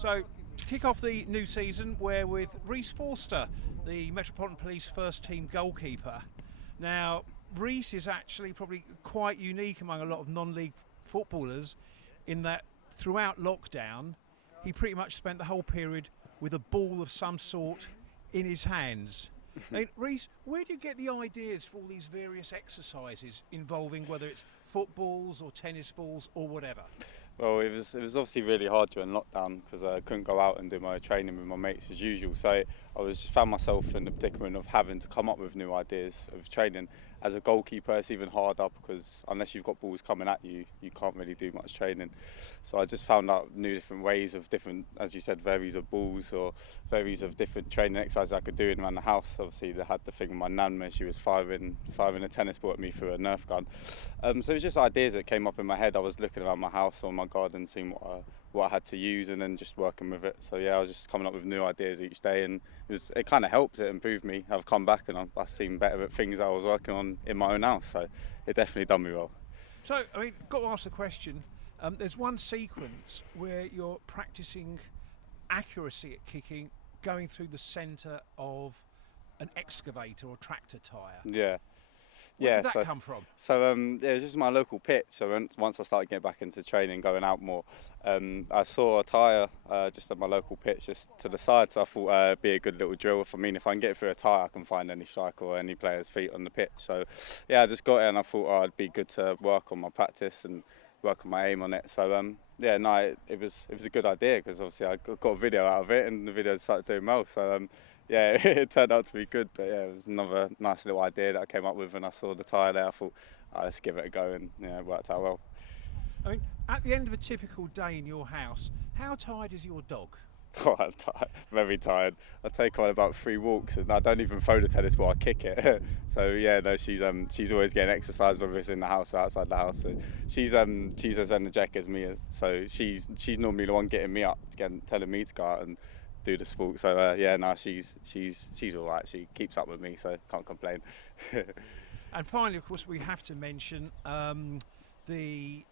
So, to kick off the new season, we're with Rhys Forster, the Metropolitan Police first team goalkeeper. Now, Rhys is actually probably quite unique among a lot of non-league footballers in that throughout lockdown, he pretty much spent the whole period with a ball of some sort in his hands. Rhys, where do you get the ideas for all these various exercises involving whether it's footballs or tennis balls or whatever? Well, it was obviously really hard during lockdown because I couldn't go out and do my training with my mates as usual. So I found myself in the predicament of having to come up with new ideas of training. As a goalkeeper, it's even harder because unless you've got balls coming at you, you can't really do much training. So I just found out new different ways of different, as you said, varies of balls or varies of different training exercises I could do in around the house. Obviously, they had the thing with my nan when she was firing a tennis ball at me through a Nerf gun. So it was just ideas that came up in my head. I was looking around my house or my garden, seeing what I had to use, and then just working with it. So yeah, I was just coming up with new ideas each day, and it kind of helped. It improved me. I've come back and I've seen better at things I was working on in my own house. So it definitely done me well. So, I mean, got to ask the question. There's one sequence where you're practicing accuracy at kicking, going through the centre of an excavator or tractor tyre. Yeah. Where did that come from? So it was just my local pitch. So once I started getting back into training, going out more, I saw a tyre just at my local pitch, just to the side. So I thought it'd be a good little drill. If I can get through a tyre, I can find any striker or any player's feet on the pitch. So yeah, I just got it and I thought it'd be good to work on my practice and work on my aim on it. So it was a good idea because obviously I got a video out of it and the video started doing well. So yeah, it turned out to be good, but yeah, it was another nice little idea that I came up with when I saw the tyre there. I thought, let's give it a go, and yeah, it worked out well. I mean, at the end of a typical day in your house, how tired is your dog? Oh, I'm tired, very tired. I take her on about 3 walks, and I don't even throw the tennis ball; I kick it. So yeah, no, she's always getting exercise, whether it's in the house or outside the house. So she's as energetic as me. So she's normally the one getting me up, telling me to go out and do the sport. So yeah, no, she's all right. She keeps up with me, so can't complain. And finally, of course, we have to mention the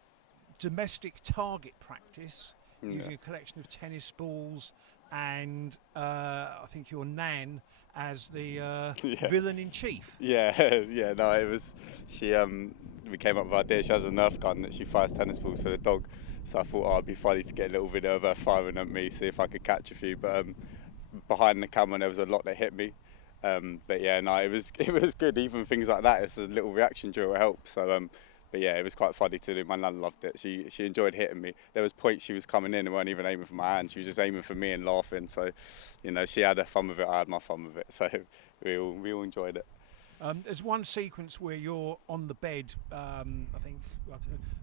domestic target practice using a collection of tennis balls and I think your nan as the villain in chief. Yeah, no, it was we came up with an idea. She has a Nerf gun that she fires tennis balls for the dog. So I thought it'd be funny to get a little video of her firing at me, see if I could catch a few. But behind the camera there was a lot that hit me. But yeah, no, it was good. Even things like that, it's a little reaction drill. It helps. So but yeah, it was quite funny to do. My nan loved it. She enjoyed hitting me. There was points she was coming in and weren't even aiming for my hand. She was just aiming for me and laughing. So she had her fun with it. I had my fun with it. So we all enjoyed it. There's one sequence where you're on the bed, I think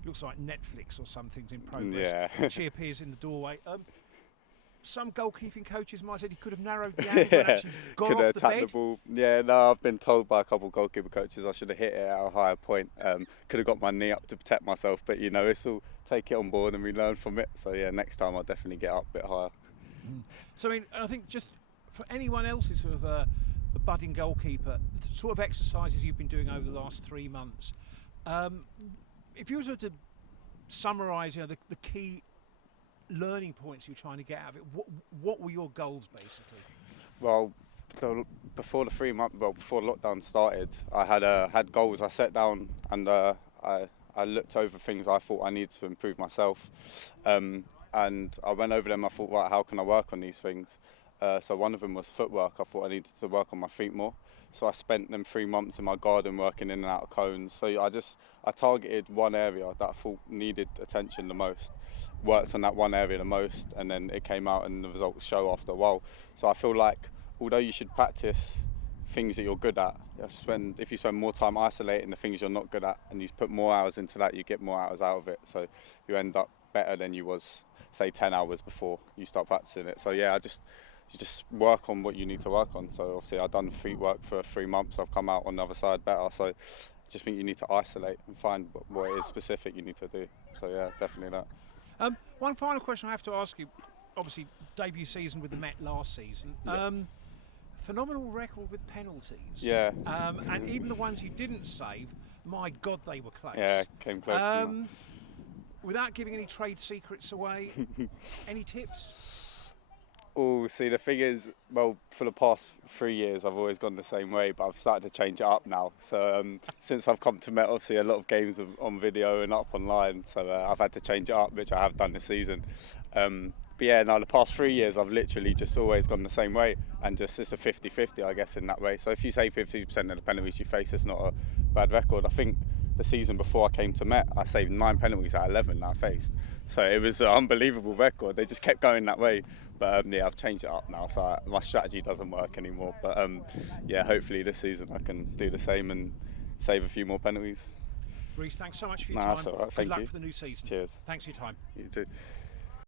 looks like Netflix or something's in progress. Yeah. She appears in the doorway. Some goalkeeping coaches might have said he could have narrowed the angle and actually got could off have the tapped bed. the ball. Yeah, no, I've been told by a couple of goalkeeper coaches I should have hit it at a higher point. Could have got my knee up to protect myself, but it's all take it on board and we learn from it. So yeah, next time I'll definitely get up a bit higher. So I think just for anyone else who's sort of a budding goalkeeper, the sort of exercises you've been doing over the last 3 months, if you were to summarise, the key learning points you're trying to get out of it, what were your goals basically? Well, before lockdown started, I had goals. I sat down and I looked over things I thought I needed to improve myself, and I went over them. I thought, right, how can I work on these things? So one of them was footwork. I thought I needed to work on my feet more. So I spent them 3 months in my garden working in and out of cones. So I targeted one area that I thought needed attention the most, worked on that one area the most, and then it came out and the results show after a while. So I feel like although you should practice things that you're good at, if you spend more time isolating the things you're not good at and you put more hours into that, you get more hours out of it. So you end up better than you was, say, 10 hours before you start practicing it. So yeah, you just work on what you need to work on. So obviously I've done feet work for 3 months. I've come out on the other side better. So I just think you need to isolate and find what it is specific you need to do. So yeah, definitely that. One final question I have to ask you. Obviously, debut season with the Met last season. Yeah. Phenomenal record with penalties. Yeah. And even the ones you didn't save, my God, they were close. Yeah, came close. Without giving any trade secrets away, any tips? Oh, see, the thing is, well, for the past 3 years, I've always gone the same way, but I've started to change it up now. So since I've come to Met, obviously a lot of games are on video and up online, so I've had to change it up, which I have done this season. But yeah, now the past 3 years, I've literally just always gone the same way, and just it's a 50-50, I guess, in that way. So if you say 50% of the penalties you face, it's not a bad record. I think the season before I came to Met, I saved 9 penalties out of 11 that I faced. So it was an unbelievable record. They just kept going that way. But yeah, I've changed it up now, so my strategy doesn't work anymore. But yeah, hopefully this season I can do the same and save a few more penalties. Rhys, thanks so much for your time. That's all right. Good Thank luck you. for the new season. Cheers. Thanks for your time. You too.